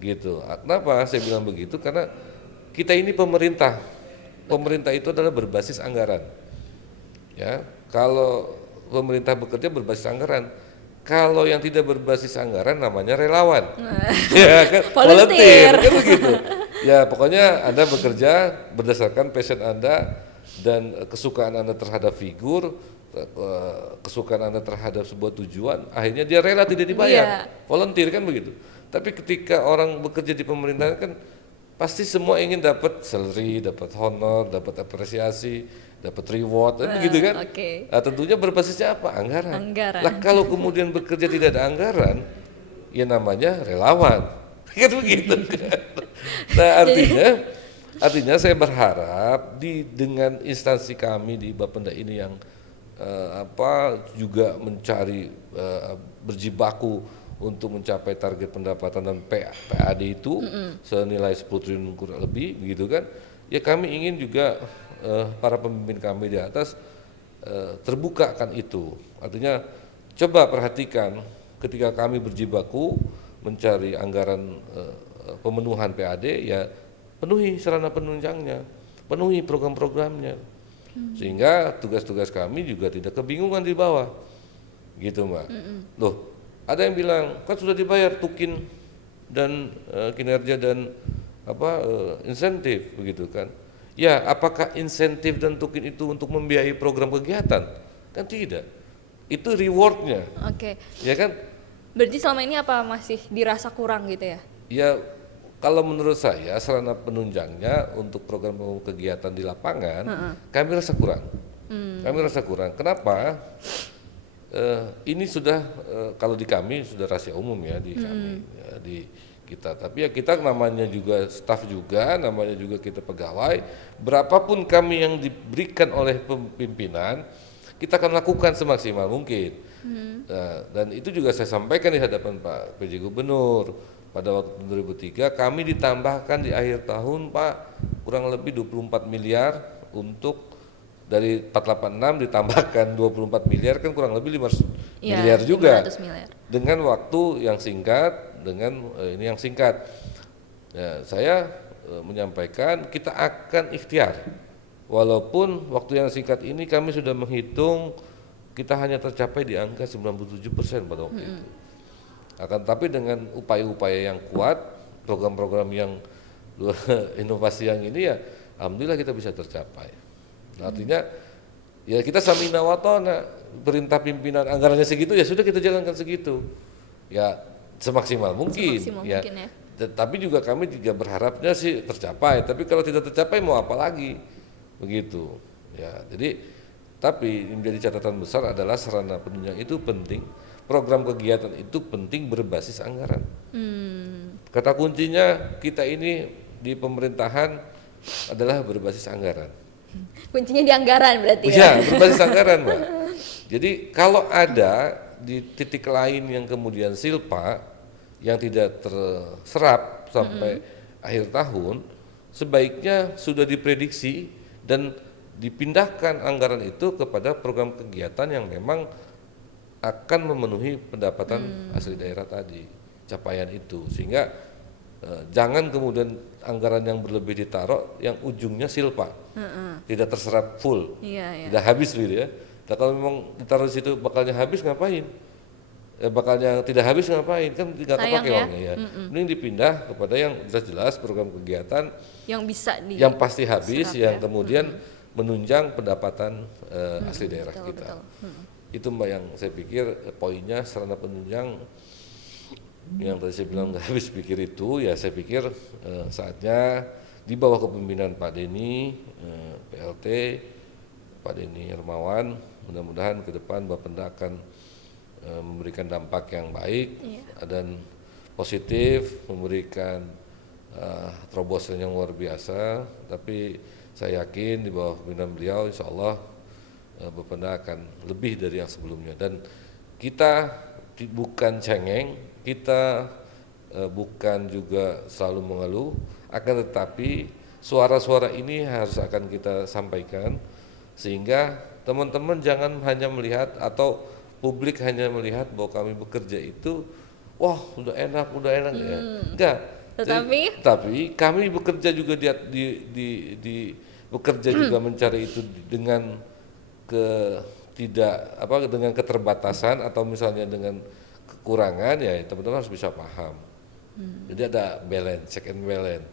Gitu. Kenapa saya bilang begitu? Karena kita ini pemerintah. Pemerintah itu adalah berbasis anggaran. Ya, kalau pemerintah bekerja berbasis anggaran. Kalau yang tidak berbasis anggaran namanya relawan. Ya kan? Volunteer. Kan begitu. Ya, pokoknya Anda bekerja berdasarkan passion Anda dan kesukaan Anda terhadap figur, kesukaan Anda terhadap sebuah tujuan, akhirnya dia rela tidak dibayar. Volunteer kan begitu. Tapi ketika orang bekerja di pemerintahan kan pasti semua ingin dapat salary, dapat honor, dapat apresiasi, dapat reward, kan begitu kan? Oke. Nah, tentunya berbasisnya apa? Anggaran. Anggaran. Lah kalau kemudian bekerja tidak ada anggaran, ya namanya relawan. Kan begitu kan? Nah, artinya saya berharap dengan instansi kami di Bapenda ini yang juga mencari berjibaku untuk mencapai target pendapatan dan PAD itu senilai 10 triliun kurang lebih begitu kan, ya kami ingin juga para pemimpin kami di atas terbuka akan itu. Artinya coba perhatikan ketika kami berjibaku mencari anggaran pemenuhan PAD, ya penuhi sarana penunjangnya, penuhi program-programnya, sehingga tugas-tugas kami juga tidak kebingungan di bawah gitu Mbak. Loh, ada yang bilang kan sudah dibayar tukin dan kinerja dan insentif begitu kan. Ya, apakah insentif dan tukin itu untuk membiayai program kegiatan? Kan tidak. Itu rewardnya. Oke. Ya kan? Berarti selama ini apa masih dirasa kurang gitu ya? Ya, kalau menurut saya sarana penunjangnya untuk program kegiatan di lapangan kami rasa kurang. Kami rasa kurang. Kenapa? Ini sudah kalau di kami sudah rahasia umum ya di kami ya, di kita. Tapi ya kita namanya juga staf juga, namanya juga kita pegawai. Berapapun kami yang diberikan oleh pimpinan, kita akan lakukan semaksimal mungkin. Nah, dan itu juga saya sampaikan di hadapan Pak PJ Gubernur pada waktu 2003 kami ditambahkan di akhir tahun Pak kurang lebih 24 miliar untuk dari 486 ditambahkan 24 miliar kan kurang lebih 500 Iya, miliar juga 500 miliar. dengan waktu yang singkat, dengan ini yang singkat. Ya, saya menyampaikan kita akan ikhtiar, walaupun waktu yang singkat ini kami sudah menghitung kita hanya tercapai di angka 97% pada waktu itu. Akan tapi dengan upaya-upaya yang kuat, program-program yang inovasi yang ini ya, alhamdulillah kita bisa tercapai. Nah, artinya ya kita samina wa ta'na, perintah pimpinan anggarannya segitu ya sudah kita jalankan segitu. Ya semaksimal mungkin. Semaksimal Ya. mungkin ya. Tapi juga kami juga berharapnya sih tercapai. Tapi kalau tidak tercapai mau apa lagi? Begitu. Ya, jadi tapi yang menjadi catatan besar adalah sarana penunjang itu penting. Program kegiatan itu penting berbasis anggaran. Kata kuncinya kita ini di pemerintahan adalah berbasis anggaran. Kuncinya di anggaran berarti Ya, berbasis anggaran, Mbak. Jadi kalau ada di titik lain yang kemudian silpa yang tidak terserap sampai akhir tahun, sebaiknya sudah diprediksi dan dipindahkan anggaran itu kepada program kegiatan yang memang akan memenuhi pendapatan asli daerah tadi, capaian itu, sehingga jangan kemudian anggaran yang berlebih ditaruh yang ujungnya silpa, tidak terserap full, Iya. tidak habis gitu ya. Nah, kalau memang ditaruh di situ bakalnya habis ngapain? Bakalnya tidak habis ngapain? Kan tidak Sayang terpakai ya. uangnya ya. Mending dipindah kepada yang jelas-jelas program kegiatan Yang bisa di yang pasti habis, serap yang ya. kemudian menunjang pendapatan asli daerah betul, kita. betul. Itu Mbak yang saya pikir poinnya sarana penunjang yang tadi saya bilang nggak habis pikir itu, ya saya pikir saatnya di bawah kepemimpinan Pak Denny, PLT, Pak Denny Hermawan, mudah-mudahan ke depan Bapenda akan memberikan dampak yang baik dan positif, memberikan terobosan yang luar biasa. Tapi saya yakin di bawah kepemimpinan beliau, insya Allah Bapenda akan lebih dari yang sebelumnya. Dan kita bukan cengeng, kita bukan juga selalu mengeluh, akan tetapi suara-suara ini harus akan kita sampaikan sehingga teman-teman jangan hanya melihat atau publik hanya melihat bahwa kami bekerja itu wah udah enak ya. Enggak. Tapi kami bekerja juga di bekerja juga mencari itu dengan dengan keterbatasan atau misalnya dengan kekurangan, ya teman-teman harus bisa paham. Jadi ada balance, check and balance.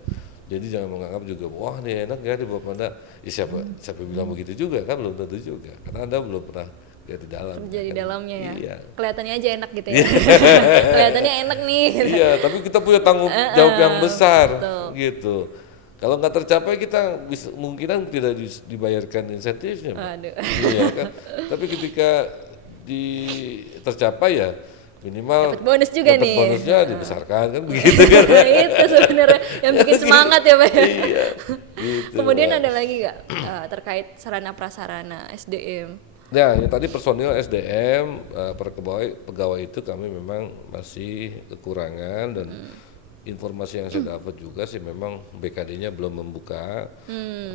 Jadi jangan menganggap juga wah ini enak ya di Bapenda. Ya, siapa bilang begitu juga kan, belum tentu juga. Karena Anda belum pernah lihat di dalam. kerja di dalamnya ya. Iya. Kelihatannya aja enak gitu ya. Kelihatannya enak nih. Gitu. Iya, tapi kita punya tanggung jawab yang besar betul. gitu. Kalau nggak tercapai kita kemungkinan tidak dibayarkan insentifnya. Aduh. Iya kan? Tapi ketika tercapai ya minimal Dapat bonus juga dapat nih. bonusnya dibesarkan kan begitu kan. Itu sebenarnya yang bikin semangat ya Pak. Iya. Gitu, Kemudian Mbak. ada lagi nggak terkait sarana prasarana SDM? Nah, yang tadi personil SDM pegawai itu kami memang masih kekurangan dan informasi yang saya dapat juga sih memang BKD-nya belum membuka.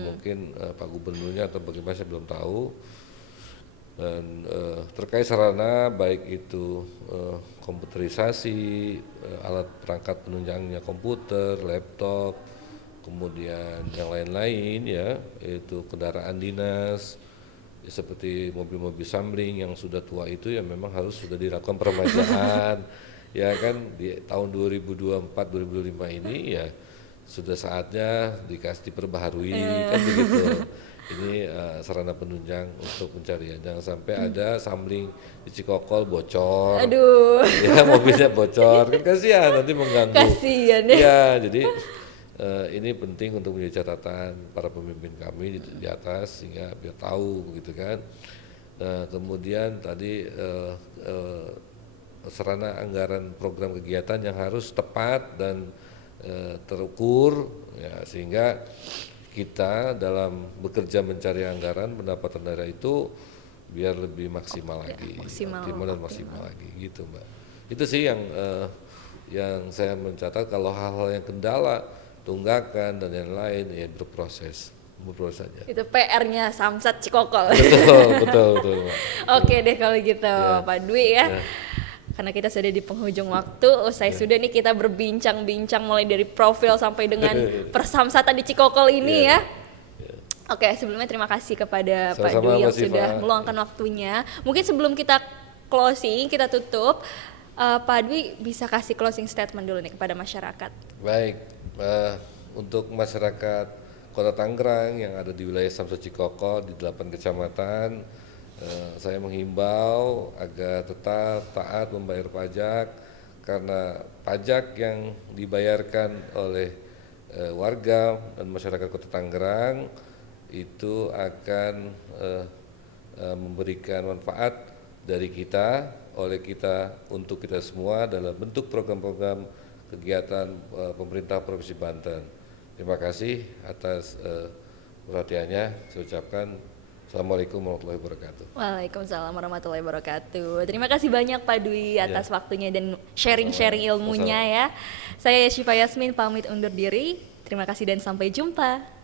Mungkin Pak Gubernurnya atau bagaimana saya belum tahu. Dan terkait sarana baik itu komputerisasi, alat perangkat penunjangnya komputer, laptop, kemudian yang lain-lain ya, yaitu kendaraan dinas ya, seperti mobil-mobil Samling yang sudah tua itu ya memang harus sudah dilakukan peremajaan. Ya kan di tahun 2024-2025 ini ya sudah saatnya diperbaharui kan begitu. Ini sarana penunjang untuk pencarian, jangan sampai ada Samling di Cikokol bocor. Aduh. Ya mobilnya bocor kan kasihan nanti mengganggu. Kasihan ya. Ya jadi ini penting untuk menjadi catatan para pemimpin kami di atas sehingga biar tahu begitu kan. Kemudian tadi sarana anggaran program kegiatan yang harus tepat dan terukur ya, sehingga kita dalam bekerja mencari anggaran pendapatan daerah itu biar lebih maksimal lagi, optimal dan maksimal lagi gitu Mbak. Itu sih yang saya mencatat. Kalau hal-hal yang kendala, tunggakan dan yang lain ya berproses. ngobrol saja. Itu PR-nya Samsat Cikokol. Betul. Oke deh kalau gitu Ya. Pak Dwi ya. Ya. Karena kita sudah di penghujung waktu, usai sudah nih kita berbincang-bincang mulai dari profil sampai dengan persamsatan di Cikokol ini ya. Oke, sebelumnya terima kasih kepada Pak Sama-sama, Dwi yang Mbak Siva. sudah meluangkan waktunya. Mungkin sebelum kita closing, kita tutup, Pak Dwi bisa kasih closing statement dulu nih kepada masyarakat. Baik, untuk masyarakat Kota Tangerang yang ada di wilayah Samsat Cikokol di 8 kecamatan, saya menghimbau agar tetap taat membayar pajak karena pajak yang dibayarkan oleh warga dan masyarakat Kota Tangerang itu akan memberikan manfaat dari kita, oleh kita, untuk kita semua dalam bentuk program-program kegiatan pemerintah Provinsi Banten. Terima kasih atas perhatiannya. Saya ucapkan Assalamualaikum warahmatullahi wabarakatuh. Waalaikumsalam warahmatullahi wabarakatuh. Terima kasih banyak Pak Dwi atas waktunya dan sharing-sharing ilmunya ya. Saya Syifa Yasmin pamit undur diri. Terima kasih dan sampai jumpa.